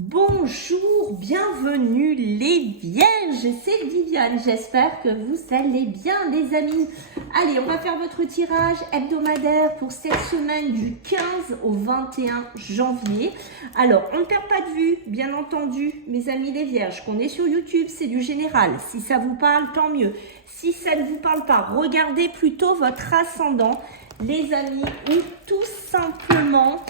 Bonjour, bienvenue les vierges, c'est Viviane, j'espère que vous allez bien les amis. Allez, on va faire votre tirage hebdomadaire pour cette semaine du 15 au 21 janvier. Alors, on ne perd pas de vue, bien entendu, mes amis les vierges, qu'on est sur YouTube, c'est du général. Si ça vous parle, tant mieux. Si ça ne vous parle pas, regardez plutôt votre ascendant, les amis, ou tout simplement...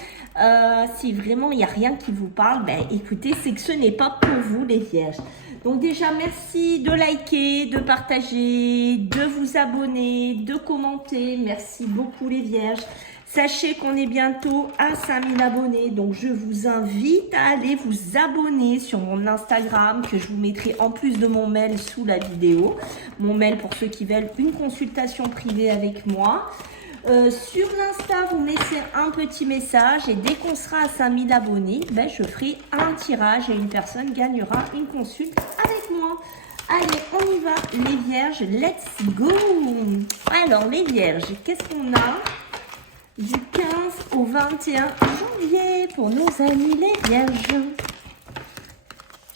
si vraiment il n'y a rien qui vous parle, ben écoutez, c'est que ce n'est pas pour vous les vierges. Donc déjà, merci de liker, de partager, de vous abonner, de commenter. Merci beaucoup les vierges. Sachez qu'on est bientôt à 5000 abonnés. Donc je vous invite à aller vous abonner sur mon Instagram que je vous mettrai en plus de mon mail sous la vidéo. Mon mail pour ceux qui veulent une consultation privée avec moi. Sur l'Insta, vous mettez un petit message et dès qu'on sera à 5000 abonnés, ben, je ferai un tirage et une personne gagnera une consulte avec moi. Allez, on y va, les vierges, let's go. Alors, les vierges, qu'est-ce qu'on a du 15 au 21 janvier pour nos amis les vierges?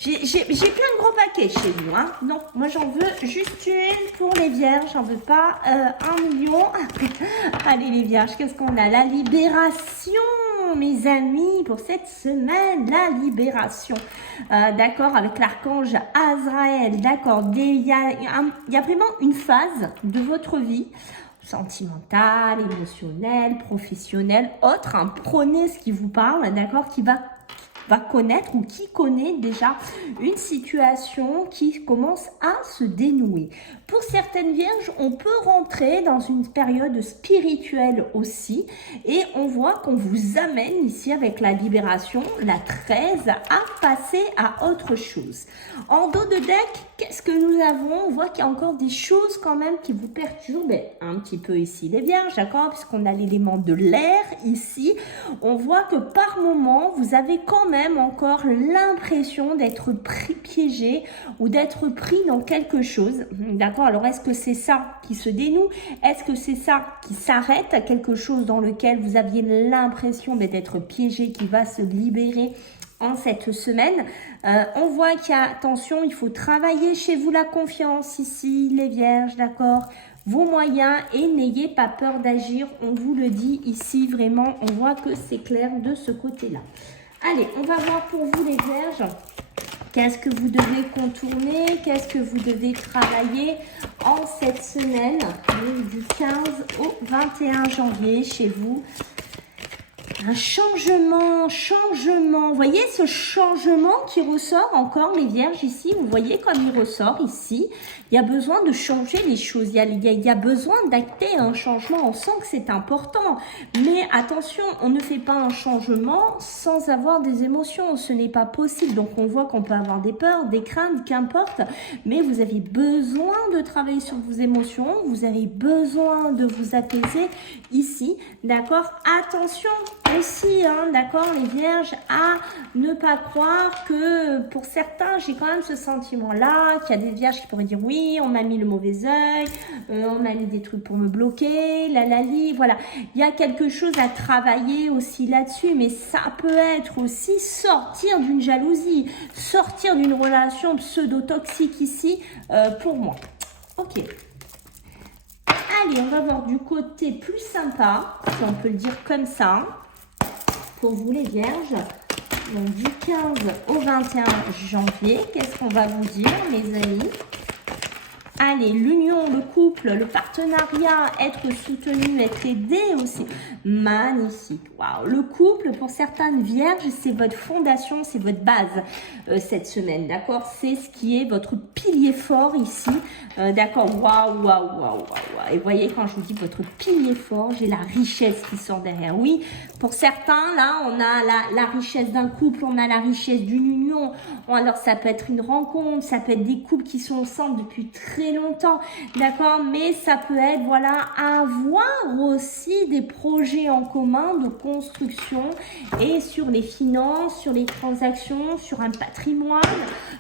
J'ai plein de gros paquets chez vous, hein. Non, moi j'en veux juste une pour les vierges, j'en veux pas 1 million. Allez les vierges, qu'est-ce qu'on a? La libération, mes amis, pour cette semaine, la libération. D'accord, avec l'archange Azraël, d'accord, il y a vraiment une phase de votre vie, sentimentale, émotionnelle, professionnelle, autre, hein, prenez ce qui vous parle, d'accord, qui va connaître ou qui connaît déjà une situation qui commence à se dénouer. Pour certaines vierges, on peut rentrer dans une période spirituelle aussi et on voit qu'on vous amène ici avec la libération, la 13, à passer à autre chose. En dos de deck, qu'est-ce que nous avons? On voit qu'il y a encore des choses quand même qui vous perturbent un petit peu ici les vierges, d'accord, puisqu'on a l'élément de l'air ici. On voit que par moment, vous avez quand même encore l'impression d'être piégé ou d'être pris dans quelque chose, d'accord. Alors est-ce que c'est ça qui se dénoue? Est-ce que c'est ça qui s'arrête à quelque chose dans lequel vous aviez l'impression d'être piégé, qui va se libérer en cette semaine? On voit qu'il y a, attention, il faut travailler chez vous la confiance ici les vierges, d'accord, vos moyens, et n'ayez pas peur d'agir, on vous le dit ici, vraiment, on voit que c'est clair de ce côté-là. Allez, on va voir pour vous les vierges, qu'est-ce que vous devez contourner, qu'est-ce que vous devez travailler en cette semaine, donc du 15 au 21 janvier chez vous. Un changement, vous voyez ce changement qui ressort encore mes vierges ici, vous voyez comme il ressort ici, il y a besoin de changer les choses, il y a besoin d'acter un changement, on sent que c'est important, mais attention, on ne fait pas un changement sans avoir des émotions, ce n'est pas possible, donc on voit qu'on peut avoir des peurs, des craintes, qu'importe, mais vous avez besoin de travailler sur vos émotions, vous avez besoin de vous apaiser ici, d'accord, attention aussi, hein, d'accord, les vierges, à ne pas croire que pour certains, j'ai quand même ce sentiment-là, qu'il y a des vierges qui pourraient dire oui, on m'a mis le mauvais œil, on m'a mis des trucs pour me bloquer, voilà. Il y a quelque chose à travailler aussi là-dessus, mais ça peut être aussi sortir d'une jalousie, sortir d'une relation pseudo-toxique ici, pour moi. Ok. Allez, on va voir du côté plus sympa, si on peut le dire comme ça. Pour vous les vierges, donc du 15 au 21 janvier, qu'est-ce qu'on va vous dire mes amis? Allez, l'union, le couple, le partenariat, être soutenu, être aidé aussi. Magnifique. Waouh. Le couple, pour certaines vierges, c'est votre fondation, c'est votre base cette semaine, d'accord? C'est ce qui est votre pilier fort ici, d'accord? Waouh, waouh, waouh, waouh. Et vous voyez, quand je vous dis votre pilier fort, j'ai la richesse qui sort derrière. Oui, pour certains, là, on a la richesse d'un couple, on a la richesse d'une union. Alors, ça peut être une rencontre, ça peut être des couples qui sont ensemble depuis très longtemps, d'accord, mais ça peut être, voilà, avoir aussi des projets en commun de construction et sur les finances, sur les transactions, sur un patrimoine,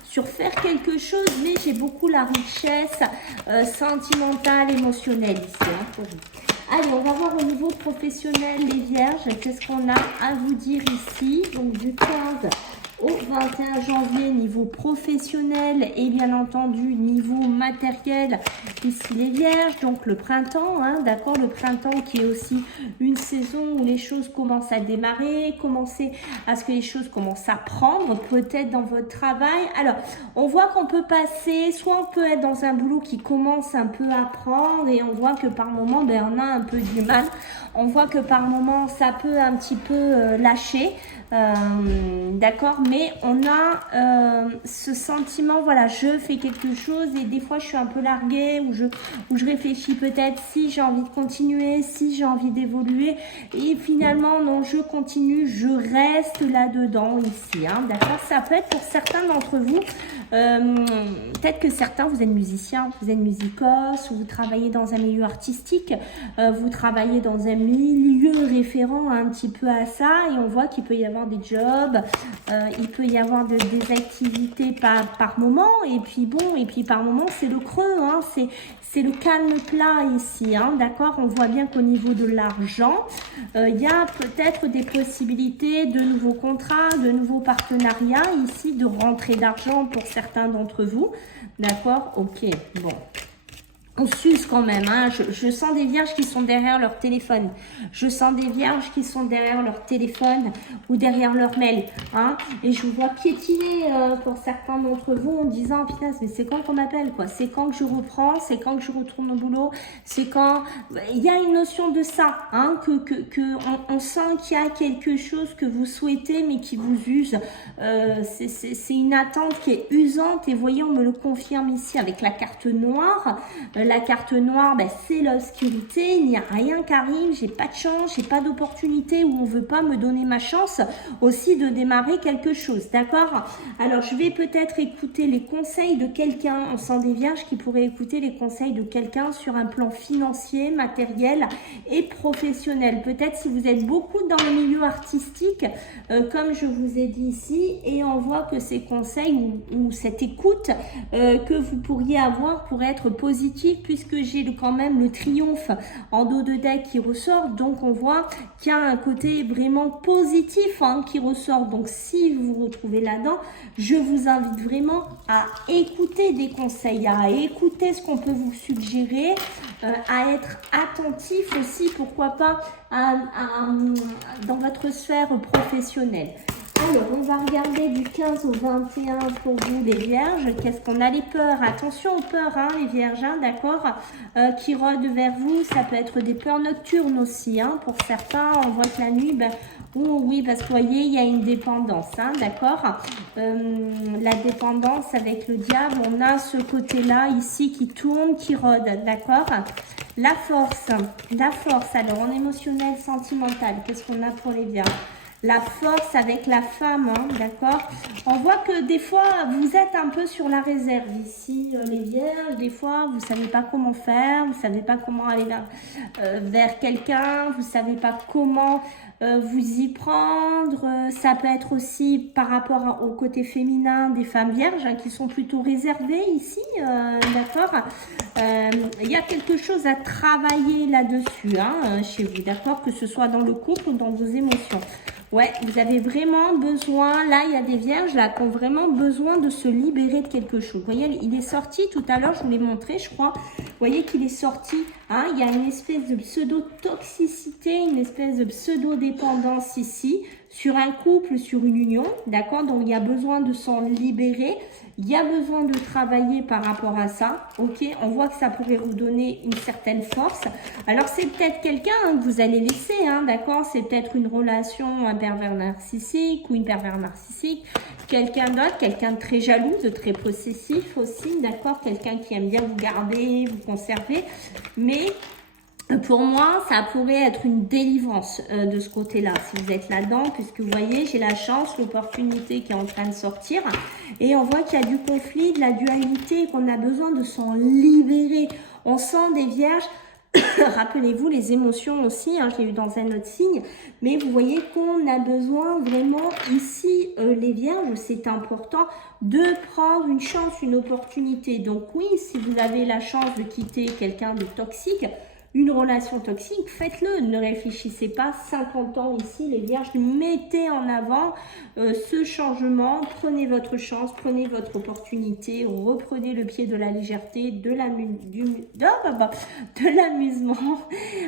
sur faire quelque chose, mais j'ai beaucoup la richesse sentimentale, émotionnelle ici, hein, pour vous. Allez, on va voir au niveau professionnel les vierges, qu'est-ce qu'on a à vous dire ici, donc du 15 au 21 janvier, niveau professionnel et bien entendu niveau matériel, ici les Vierges, donc le printemps, hein, d'accord, le printemps qui est aussi une saison où les choses commencent à démarrer, commencer à ce que les choses commencent à prendre, peut-être dans votre travail. Alors, on voit qu'on peut passer, soit on peut être dans un boulot qui commence un peu à prendre et on voit que par moment, ben, on a un peu du mal. On voit que par moment, ça peut un petit peu lâcher. D'accord, mais on a ce sentiment, voilà, je fais quelque chose et des fois je suis un peu larguée ou je réfléchis peut-être si j'ai envie de continuer, si j'ai envie d'évoluer et finalement non, je continue, je reste là-dedans ici, hein, d'accord. Ça peut être pour certains d'entre vous, peut-être que certains, vous êtes musiciens, vous êtes musicos, ou vous travaillez dans un milieu artistique, vous travaillez dans un milieu référent un petit peu à ça et on voit qu'il peut y avoir des jobs, il peut y avoir des activités par moment et puis bon, et puis par moment c'est le creux, hein, c'est le calme plat ici, hein, d'accord. On voit bien qu'au niveau de l'argent, il y a peut-être des possibilités de nouveaux contrats, de nouveaux partenariats ici, de rentrée d'argent pour certains d'entre vous, d'accord. Ok, bon. On s'use quand même, hein. Je sens des vierges qui sont derrière leur téléphone. Je sens des vierges qui sont derrière leur téléphone ou derrière leur mail. Hein. Et je vous vois piétiner pour certains d'entre vous en disant, putain, mais c'est quand qu'on m'appelle, quoi. C'est quand que je reprends, c'est quand que je retourne au boulot, c'est quand... Il y a une notion de ça, hein, on sent qu'il y a quelque chose que vous souhaitez mais qui vous use. C'est une attente qui est usante et voyez, on me le confirme ici avec la carte noire. La carte noire, ben, c'est l'obscurité, il n'y a rien qui arrive, j'ai pas de chance, j'ai pas d'opportunité ou on veut pas me donner ma chance aussi de démarrer quelque chose, d'accord. Alors, je vais peut-être écouter les conseils de quelqu'un, on sent des vierges qui pourraient écouter les conseils de quelqu'un sur un plan financier, matériel et professionnel. Peut-être si vous êtes beaucoup dans le milieu artistique, comme je vous ai dit ici, et on voit que ces conseils ou cette écoute que vous pourriez avoir pourrait être positive puisque j'ai quand même le triomphe en dos de deck qui ressort, donc on voit qu'il y a un côté vraiment positif, hein, qui ressort. Donc si vous vous retrouvez là-dedans, je vous invite vraiment à écouter des conseils, à écouter ce qu'on peut vous suggérer, à être attentif aussi, pourquoi pas, dans votre sphère professionnelle. Alors, on va regarder du 15 au 21 pour vous, les vierges. Qu'est-ce qu'on a? Les peurs. Attention aux peurs, hein, les vierges, hein, d'accord, qui rôdent vers vous. Ça peut être des peurs nocturnes aussi, hein, pour certains. On voit que la nuit, ben, oh, oui, parce que vous voyez, il y a une dépendance, hein, d'accord. La dépendance avec le diable, on a ce côté-là ici qui tourne, qui rôde, d'accord. La force, alors en émotionnel, sentimental, qu'est-ce qu'on a pour les vierges? La force avec la femme, hein, d'accord. On voit que des fois, vous êtes un peu sur la réserve ici, les vierges. Des fois, vous savez pas comment faire, vous savez pas comment aller là, vers quelqu'un, vous savez pas comment vous y prendre. Ça peut être aussi par rapport au côté féminin des femmes vierges, hein, qui sont plutôt réservées ici, d'accord. Il y a quelque chose à travailler là-dessus, hein, chez vous, d'accord, que ce soit dans le couple ou dans vos émotions. Ouais, vous avez vraiment besoin, là, il y a des vierges, là, qui ont vraiment besoin de se libérer de quelque chose. Vous voyez, il est sorti tout à l'heure, je vous l'ai montré, je crois. Vous voyez qu'il est sorti, hein, il y a une espèce de pseudo-toxicité, une espèce de pseudo-dépendance ici, sur un couple, sur une union, d'accord. Donc, il y a besoin de s'en libérer. Il y a besoin de travailler par rapport à ça, ok. On voit que ça pourrait vous donner une certaine force. Alors, c'est peut-être quelqu'un, hein, que vous allez laisser, hein, d'accord. C'est peut-être une relation, un pervers narcissique ou une pervers narcissique. Quelqu'un d'autre, quelqu'un de très jaloux, de très possessif aussi, d'accord. Quelqu'un qui aime bien vous garder, vous conserver. Mais... pour moi, ça pourrait être une délivrance de ce côté-là, si vous êtes là-dedans, puisque vous voyez, j'ai la chance, l'opportunité qui est en train de sortir. Et on voit qu'il y a du conflit, de la dualité, qu'on a besoin de s'en libérer. On sent des vierges, rappelez-vous les émotions aussi, hein, je l'ai eu dans un autre signe, mais vous voyez qu'on a besoin vraiment ici, les vierges, c'est important de prendre une chance, une opportunité. Donc oui, si vous avez la chance de quitter quelqu'un de toxique, une relation toxique, faites-le. Ne réfléchissez pas 50 ans ici, les vierges. Mettez en avant ce changement. Prenez votre chance, prenez votre opportunité. Reprenez le pied de la légèreté, de l'amusement.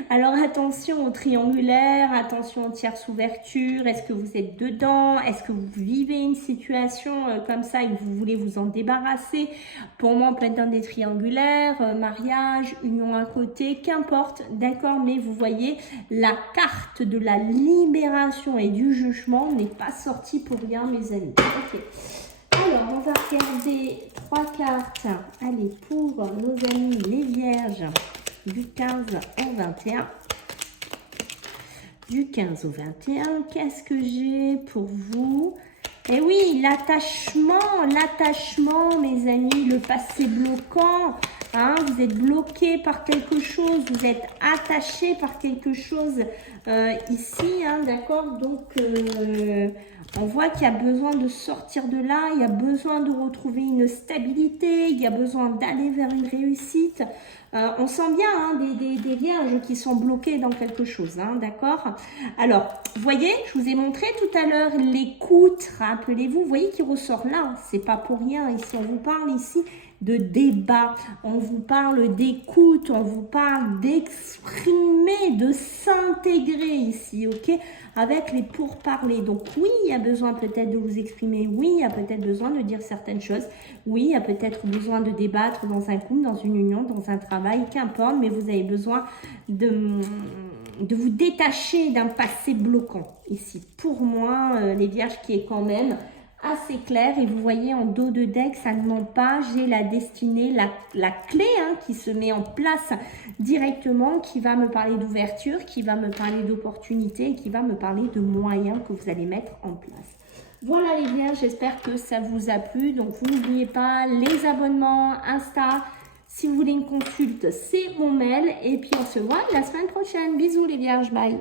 Alors attention au triangulaire, attention aux tierces ouvertures. Est-ce que vous êtes dedans? Est-ce que vous vivez une situation comme ça et que vous voulez vous en débarrasser? Pour moi, on peut être dans des triangulaires, mariage, union à côté, qu'importe, d'accord? Mais vous voyez, la carte de la libération et du jugement n'est pas sortie pour rien, mes amis. Ok. Alors, on va regarder 3 cartes. Allez, pour nos amis les vierges, du 15 au 21. Du 15 au 21, qu'est-ce que j'ai pour vous? Eh oui, l'attachement, mes amis, le passé bloquant. Hein, vous êtes bloqué par quelque chose, vous êtes attaché par quelque chose ici, hein, d'accord? Donc, on voit qu'il y a besoin de sortir de là, il y a besoin de retrouver une stabilité, il y a besoin d'aller vers une réussite. On sent bien hein, des vierges qui sont bloquées dans quelque chose, hein, d'accord? Alors, vous voyez, je vous ai montré tout à l'heure l'écoute, rappelez-vous, vous voyez qui ressort là, c'est pas pour rien, ici on vous parle ici de débat, on vous parle d'écoute, on vous parle d'exprimer, de s'intégrer ici, ok? Avec les pourparlers. Donc oui, il y a besoin peut-être de vous exprimer, oui, il y a peut-être besoin de dire certaines choses, oui, il y a peut-être besoin de débattre dans un couple, dans une union, dans un travail, qu'importe, mais vous avez besoin de vous détacher d'un passé bloquant ici. Pour moi, les vierges qui est quand même assez clair et vous voyez en dos de deck, ça ne ment pas, j'ai la destinée, la clé hein, qui se met en place directement, qui va me parler d'ouverture, qui va me parler d'opportunité, qui va me parler de moyens que vous allez mettre en place. Voilà les vierges, j'espère que ça vous a plu, donc vous n'oubliez pas les abonnements, Insta, si vous voulez une consulte, c'est mon mail et puis on se voit la semaine prochaine. Bisous les vierges, bye.